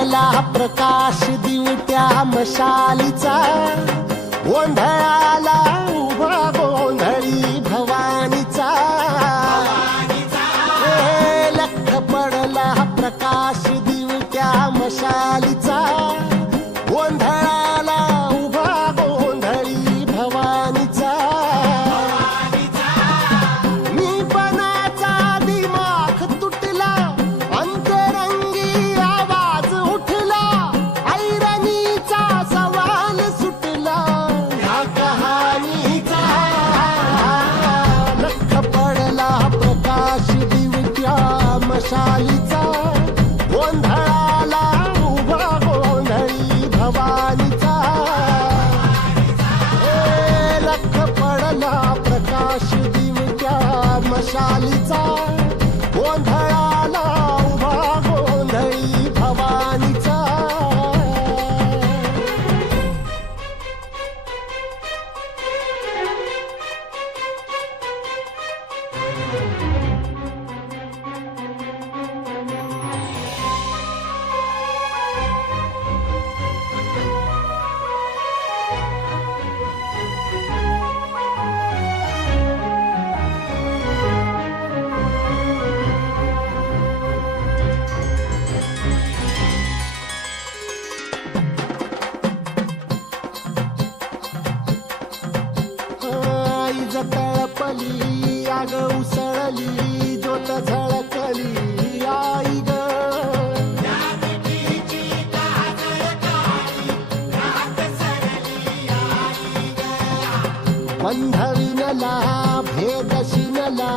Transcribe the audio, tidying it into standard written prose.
पडला प्रकाश दिवट्या मशालीचा, गोंधळाला उभा गोंधळी भवानीचा. लख पडला प्रकाश दिवट्या मशालीचा, गोंधळाला उभा गोंधळी भवानीचा. मी पणाचा दिमाग तुटला, अंतरंगी आवाज उठला, ऐरणीचा सवाल सुटला या कहाणीचा. लख पडला प्रकाश दिवट्या मशालीचा, गोंधळाला उभा गोंधळी भवानीचा. लख पडला प्रकाश दिवट्या मशालीचा, गोंधळाला उभा गोंधळी भवानीचा. आईज तळपली, आग उसळली, ज्योत झळकली आई ग. बंध विणला भेद शिनला,